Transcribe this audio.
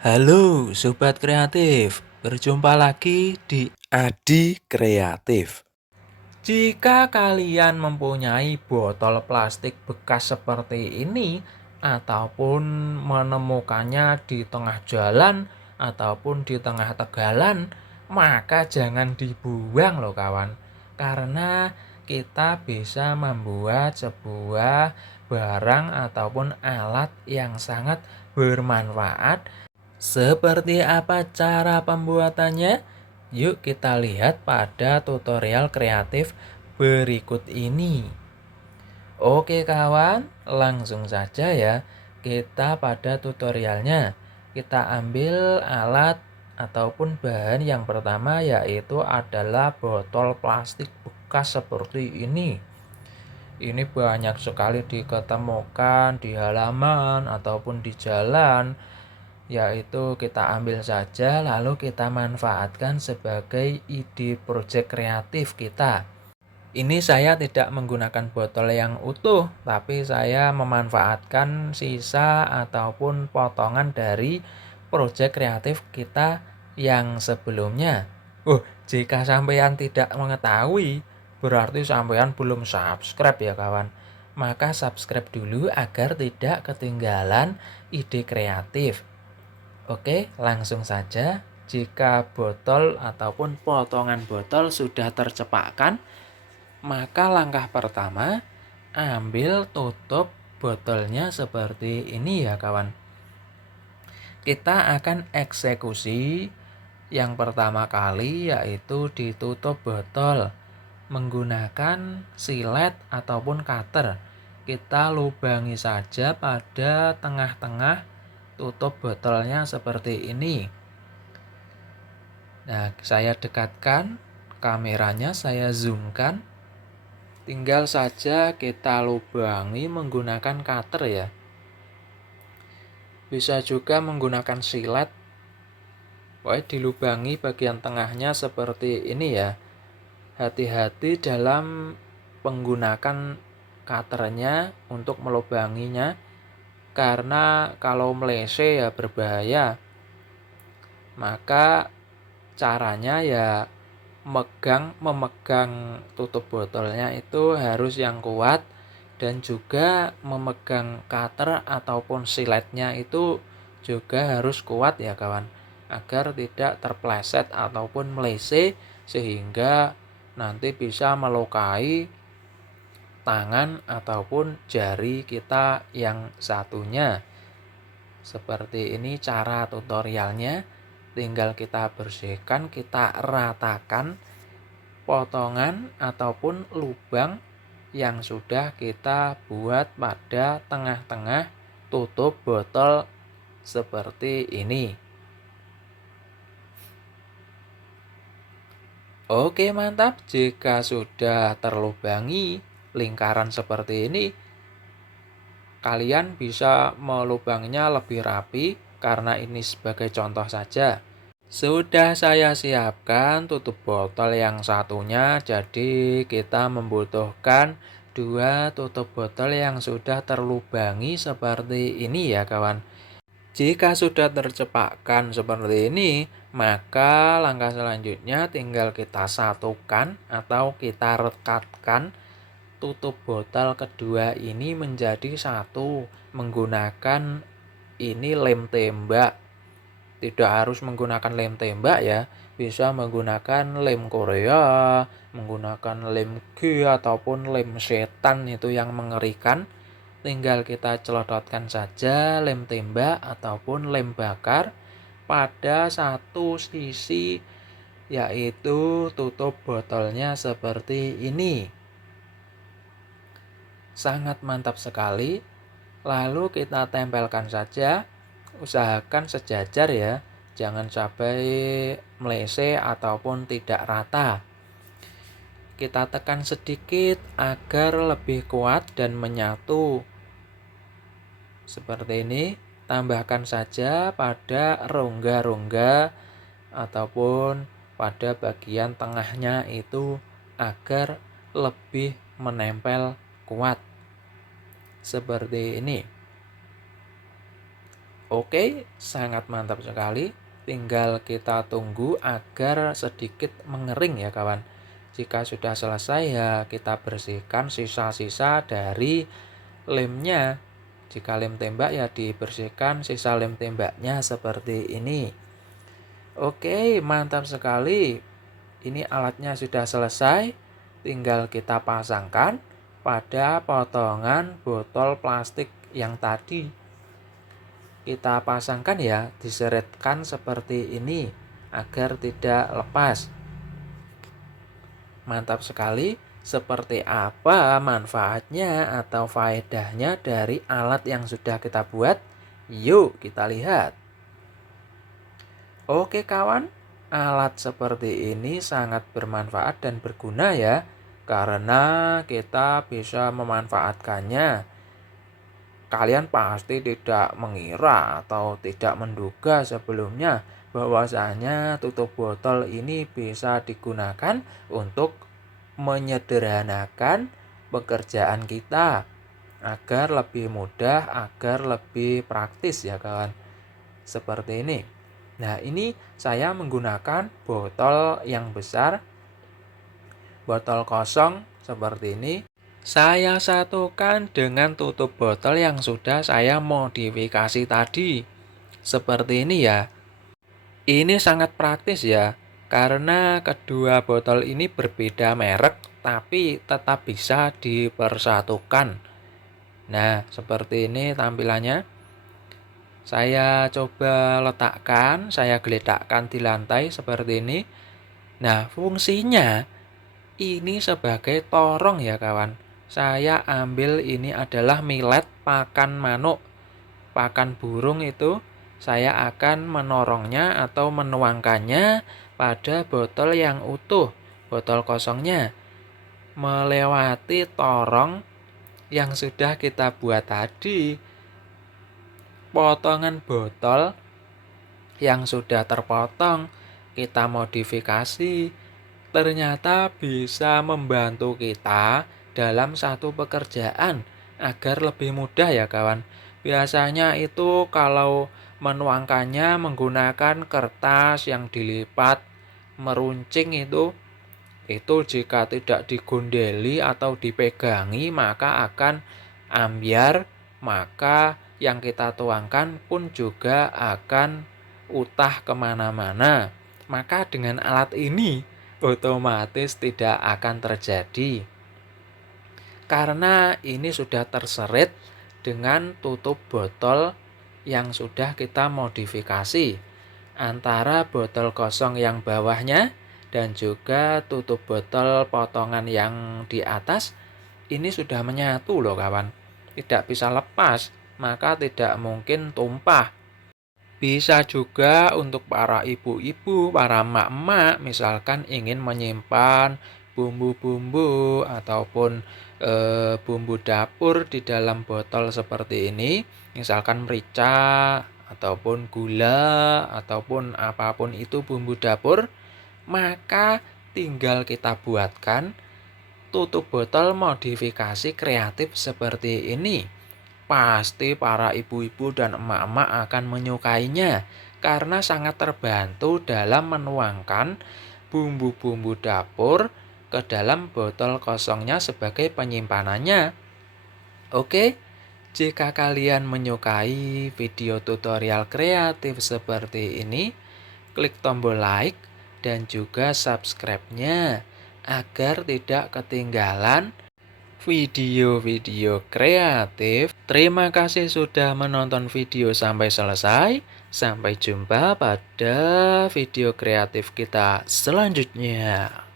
Halo Sobat Kreatif, berjumpa lagi di Adi Kreatif. Jika kalian mempunyai botol plastik bekas seperti ini ataupun menemukannya di tengah jalan ataupun di tengah tegalan, maka jangan dibuang loh kawan. Karena kita bisa membuat sebuah barang ataupun alat yang sangat bermanfaat. Seperti apa cara pembuatannya? Yuk kita lihat pada tutorial kreatif berikut ini. Oke kawan, langsung saja ya. Kita pada tutorialnya. Kita ambil alat ataupun bahan yang pertama yaitu adalah botol plastik bekas seperti ini. Ini banyak sekali diketemukan di halaman ataupun di jalan, yaitu kita ambil saja lalu kita manfaatkan sebagai ide proyek kreatif kita. Ini saya tidak menggunakan botol yang utuh, tapi saya memanfaatkan sisa ataupun potongan dari proyek kreatif kita yang sebelumnya. Jika sampean tidak mengetahui, berarti sampean belum subscribe ya kawan. Maka subscribe dulu agar tidak ketinggalan ide kreatif. Oke, langsung saja. Jika botol ataupun potongan botol sudah tercepakkan, maka langkah pertama, ambil tutup botolnya seperti ini ya kawan. Kita akan eksekusi yang pertama kali yaitu ditutup botol menggunakan silet ataupun cutter. Kita lubangi saja pada tengah-tengah tutup botolnya seperti ini. Nah, saya dekatkan kameranya, saya zoomkan. Tinggal saja kita lubangi menggunakan cutter ya. Bisa juga menggunakan silet. Dilubangi bagian tengahnya seperti ini ya. Hati-hati dalam menggunakan cutternya untuk melubanginya, karena kalau melese ya berbahaya. Maka caranya ya memegang tutup botolnya itu harus yang kuat, dan juga memegang cutter ataupun siletnya itu juga harus kuat ya kawan, agar tidak terpleset ataupun melese sehingga nanti bisa melukai tangan ataupun jari kita yang satunya. Seperti ini cara tutorialnya. Tinggal kita bersihkan, kita ratakan potongan ataupun lubang yang sudah kita buat pada tengah-tengah tutup botol seperti ini. Oke, mantap. Jika sudah terlubangi lingkaran seperti ini, kalian bisa melubanginya lebih rapi, karena ini sebagai contoh saja. Sudah saya siapkan tutup botol yang satunya, jadi kita membutuhkan dua tutup botol yang sudah terlubangi seperti ini ya kawan. Jika sudah tercepakkan seperti ini, maka langkah selanjutnya tinggal kita satukan atau kita rekatkan tutup botol kedua ini menjadi satu menggunakan ini lem tembak. Tidak harus menggunakan lem tembak ya, bisa menggunakan lem Korea, menggunakan lem G ataupun lem setan itu yang mengerikan. Tinggal kita celototkan saja lem tembak ataupun lem bakar pada satu sisi, yaitu tutup botolnya seperti ini. Sangat mantap sekali. Lalu kita tempelkan saja, usahakan sejajar ya, jangan sampai melese ataupun tidak rata. Kita tekan sedikit agar lebih kuat dan menyatu. Seperti ini, tambahkan saja pada rongga-rongga ataupun pada bagian tengahnya itu agar lebih menempel kuat. Seperti ini. Oke, sangat mantap sekali. Tinggal kita tunggu agar sedikit mengering ya kawan. Jika sudah selesai ya kita bersihkan sisa-sisa dari lemnya. Jika lem tembak ya dibersihkan sisa lem tembaknya seperti ini. Oke, mantap sekali. Ini alatnya sudah selesai. Tinggal kita pasangkan pada potongan botol plastik yang tadi. Kita pasangkan ya, diseretkan seperti ini agar tidak lepas. Mantap sekali. Seperti apa manfaatnya atau faedahnya dari alat yang sudah kita buat? Yuk kita lihat. Oke kawan, alat seperti ini sangat bermanfaat dan berguna ya, karena kita bisa memanfaatkannya. Kalian pasti tidak mengira atau tidak menduga sebelumnya bahwasanya tutup botol ini bisa digunakan untuk menyederhanakan pekerjaan kita agar lebih mudah, agar lebih praktis ya kawan. Seperti ini. Nah, ini saya menggunakan botol yang besar, botol kosong seperti ini. Saya satukan dengan tutup botol yang sudah saya modifikasi tadi. Seperti ini ya. Ini sangat praktis ya, karena kedua botol ini berbeda merek, tapi tetap bisa dipersatukan. Nah, seperti ini tampilannya. Saya coba letakkan, saya geletakkan di lantai seperti ini. Nah, fungsinya ini sebagai torong ya kawan. Saya ambil ini adalah millet pakan manuk, pakan burung itu. Saya akan menorongnya atau menuangkannya pada botol yang utuh, botol kosongnya, melewati torong yang sudah kita buat tadi. Potongan botol yang sudah terpotong, kita modifikasi, ternyata bisa membantu kita dalam satu pekerjaan agar lebih mudah ya kawan. Biasanya itu kalau menuangkannya menggunakan kertas yang dilipat meruncing itu jika tidak digondeli atau dipegangi maka akan ambyar, maka yang kita tuangkan pun juga akan utah kemana-mana. Maka dengan alat ini otomatis tidak akan terjadi karena ini sudah terseret dengan tutup botol yang sudah kita modifikasi antara botol kosong yang bawahnya dan juga tutup botol potongan yang di atas. Ini sudah menyatu loh kawan, tidak bisa lepas, maka tidak mungkin tumpah. Bisa juga untuk para ibu-ibu, para emak-emak misalkan ingin menyimpan bumbu-bumbu ataupun bumbu dapur di dalam botol seperti ini, misalkan merica ataupun gula ataupun apapun itu bumbu dapur, maka tinggal kita buatkan tutup botol modifikasi kreatif seperti ini. Pasti para ibu-ibu dan emak-emak akan menyukainya karena sangat terbantu dalam menuangkan bumbu-bumbu dapur ke dalam botol kosongnya sebagai penyimpanannya. Oke, jika kalian menyukai video tutorial kreatif seperti ini, klik tombol like dan juga subscribe-nya agar tidak ketinggalan video-video kreatif. Terima kasih sudah menonton video sampai selesai. Sampai jumpa pada video kreatif kita selanjutnya.